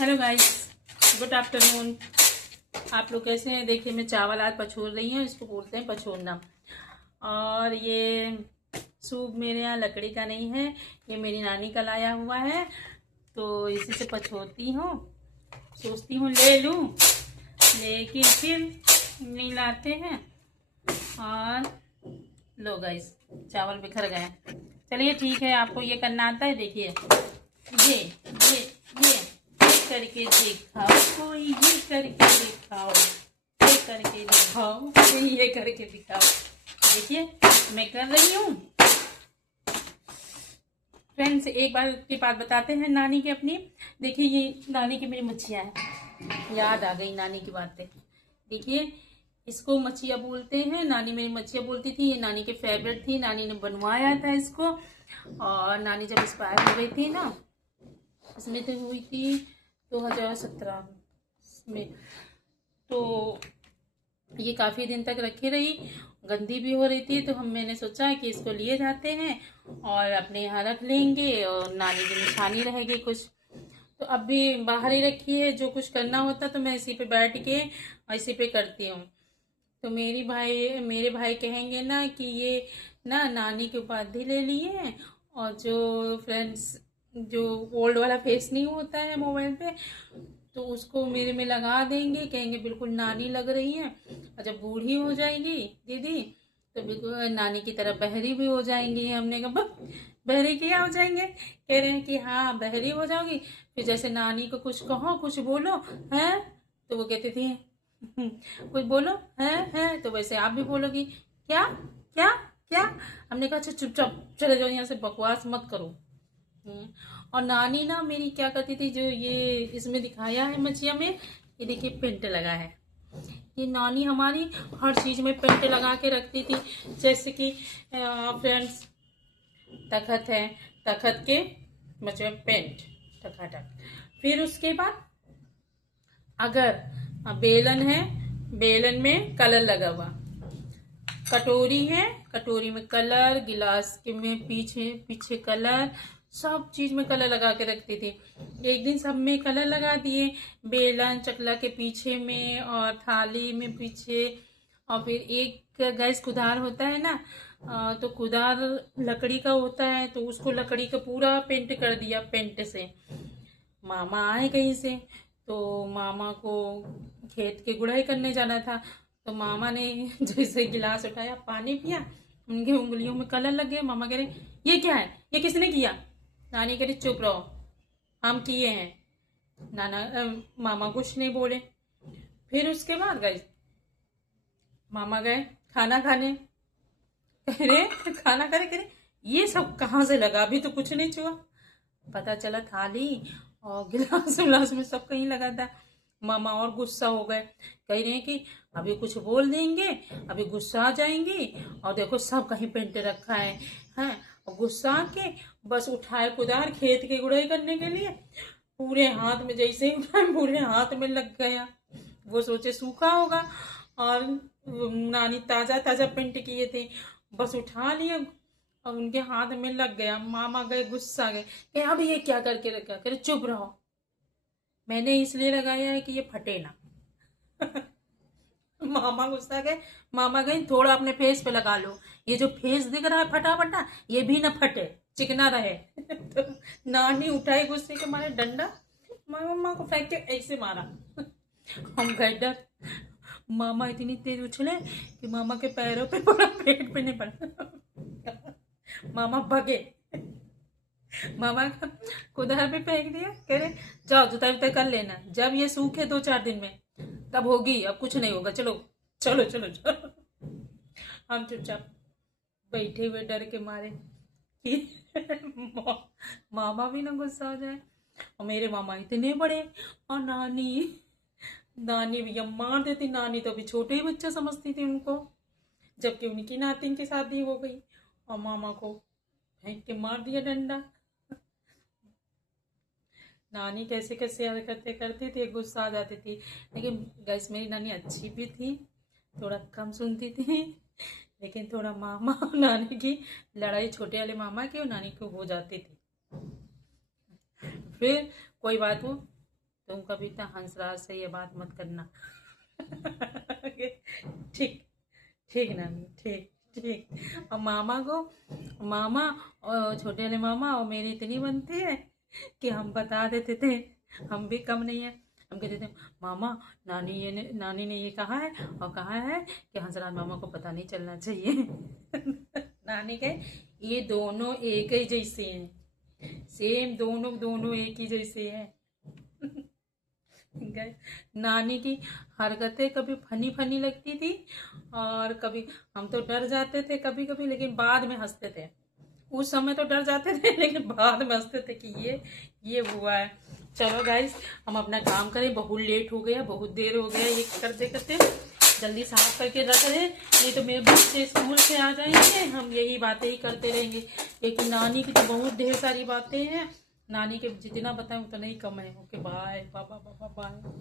Hello guys, good afternoon. आप लोग कैसे हैं? देखिए मैं चावल आज पछोर रही हूँ, इसको बोलते हैं पछोरना। और ये सूप मेरे यहाँ लकड़ी का नहीं है, ये मेरी नानी का लाया हुआ है, तो इसी से पछोरती हूँ। सोचती हूँ ले लूँ, लेकिन फिर नहीं लाते हैं। और लो गाइस, चावल बिखर गए। चलिए ठीक है, आपको ये करना आता है। देखिए ये करके दिखाओ, कोई ये करके दिखाओ, ये करके दिखाओ, ये करके दिखाओ। देखिए मैं कर रही हूँ। फ्रेंड्स, एक बार की बात बताते हैं नानी की अपनी। देखिए ये नानी की मेरी मच्छियाँ हैं, याद आ गई नानी की बातें। देखिए इसको मच्छिया बोलते हैं, नानी मेरी मच्छिया बोलती थी। ये नानी के फेवरेट थी, नानी ने बनवाया था इसको। और नानी जब एक्सपायर हो गई थी ना, इसमें तो हुई थी 2017 में, तो ये काफ़ी दिन तक रखी रही, गंदी भी हो रही थी। तो मैंने सोचा कि इसको लिए जाते हैं और अपने यहाँ रख लेंगे और नानी की निशानी रहेगी कुछ। तो अब भी बाहर ही रखी है, जो कुछ करना होता तो मैं इसी पे बैठ के इसी पे करती हूँ। तो मेरे भाई कहेंगे ना कि ये ना नानी की उपाधि ले लिए हैं, और जो फ्रेंड्स जो ओल्ड वाला फेस नहीं होता है मोबाइल पे, तो उसको मेरे में लगा देंगे, कहेंगे बिल्कुल नानी लग रही है। और जब बूढ़ी हो जाएंगी दीदी तो बिल्कुल नानी की तरह बहरी भी हो जाएंगी। हमने कहा बहरी क्या हो जाएंगे? कह रहे हैं कि हाँ बहरी हो जाओगी। फिर जैसे नानी को कुछ कहो, कुछ बोलो है, तो वो कहती थी कुछ बोलो है, तो वैसे आप भी बोलोगी क्या क्या क्या। हमने कहा अच्छा चुपचाप चले जाओ यहाँ से, बकवास मत करो। और नानी ना मेरी क्या करती थी, जो ये इसमें दिखाया है मछिया में, ये देखिए पेंट लगा है। ये नानी हमारी हर चीज में पेंट लगा के रखती थी। जैसे कि फ्रेंड्स तखत है, तखत के मछिया में पेंट टकाटक। फिर उसके बाद अगर बेलन है, बेलन में कलर लगा हुआ। कटोरी है, कटोरी में कलर, गिलास के में पीछे पीछे कलर, सब चीज में कलर लगा के रखती थी। एक दिन सब में कलर लगा दिए, बेलन चकला के पीछे में और थाली में पीछे। और फिर एक गैस कुदार होता है ना, तो कुदार लकड़ी का होता है, तो उसको लकड़ी का पूरा पेंट कर दिया पेंट से। मामा आए कहीं से, तो मामा को खेत के गुड़ाई करने जाना था, तो मामा ने जैसे गिलास उठाया, पानी पिया, उनकी उंगलियों में कलर लग गया। मामा कह रहे ये क्या है, ये किसने किया? नानी कह रही चुप रहो, हम किए हैं। मामा कुछ नहीं बोले। फिर उसके बाद गए मामा, गए खाना खाने। कह रहे खाना खाने, कह रहे ये सब कहाँ से लगा, अभी तो कुछ नहीं छुआ। पता चला थाली और गिलास विलास में सब कहीं लगा था। मामा और गुस्सा हो गए, कह रहे हैं कि अभी कुछ बोल देंगे, अभी गुस्सा आ जाएंगी, और देखो सब कहीं पेंट रखा है। हैं, और गुस्सा आके बस उठाए कुदार खेत की गुड़ाई करने के लिए, पूरे हाथ में जैसे ही उठाए पूरे हाथ में लग गया। वो सोचे सूखा होगा, और नानी ताजा ताजा पेंट किए थे, बस उठा लिया और उनके हाथ में लग गया। मामा गए, गुस्सा गए, कि अब ये क्या करके रखा? करे चुप रहो, मैंने इसलिए लगाया है कि ये फटे ना। मामा गुस्सा गए, मामा गए थोड़ा अपने फेस पे लगा लो, ये जो फेस दिख रहा है फटा फटा, ये भी ना फटे, चिकना रहे। तो नानी उठाई गुस्से के मारे डंडा, मामा को फेंक के ऐसे मारा। हम गए डर, मामा इतनी तेज उछले कि मामा के पैरों पे पड़ा, पेट पे नहीं पड़ा। मामा भगे, मामा का कुदार पे फेंक दिया, कह रहे जाओ जुताई उताई कर लेना, जब ये सूखे 2-4 दिन में तब होगी, अब कुछ नहीं होगा, चलो चलो चलो चलो। हम चुपचाप बैठे हुए डर के मारे कि मामा भी ना गुस्सा हो जाए। और मेरे मामा इतने बड़े, और नानी भैया मार देती। नानी तो अभी छोटे ही बच्चा समझती थी उनको, जबकि उनकी नातिन की शादी हो गई, और मामा को फेंक के मार दिया डंडा। नानी कैसे कैसे हरकतें करती थी, गुस्सा आ जाती थी। लेकिन गैस मेरी नानी अच्छी भी थी, थोड़ा कम सुनती थी, लेकिन थोड़ा मामा और नानी की लड़ाई, छोटे वाले मामा की और नानी की हो जाती थी। फिर कोई बात हो तुम कभी इतना हंसराज से ये बात मत करना। ठीक ठीक नानी, ठीक ठीक। और मामा और छोटे वाले मामा और मेरी इतनी बनती है कि हम बता देते थे, हम भी कम नहीं है। हम कहते थे मामा नानी ने ये कहा है और कहा है कि हंसराज मामा को पता नहीं चलना चाहिए। नानी कहे ये दोनों एक ही जैसे हैं, सेम, दोनों एक ही जैसे हैं। नानी की हरकतें कभी फनी फनी लगती थी और कभी हम तो डर जाते थे कभी कभी, लेकिन बाद में हंसते थे। उस समय तो डर जाते थे लेकिन बाद में हंसते थे कि ये हुआ है। चलो गाइस, हम अपना काम करें, बहुत लेट हो गया, बहुत देर हो गया ये करते करते। जल्दी साफ करके रख दें, नहीं तो मेरे बच्चे स्कूल से आ जाएंगे, हम यही बातें ही करते रहेंगे। लेकिन नानी की तो बहुत ढेर सारी बातें हैं, नानी के जितना बताएं उतना ही कम है। Okay bye, bye.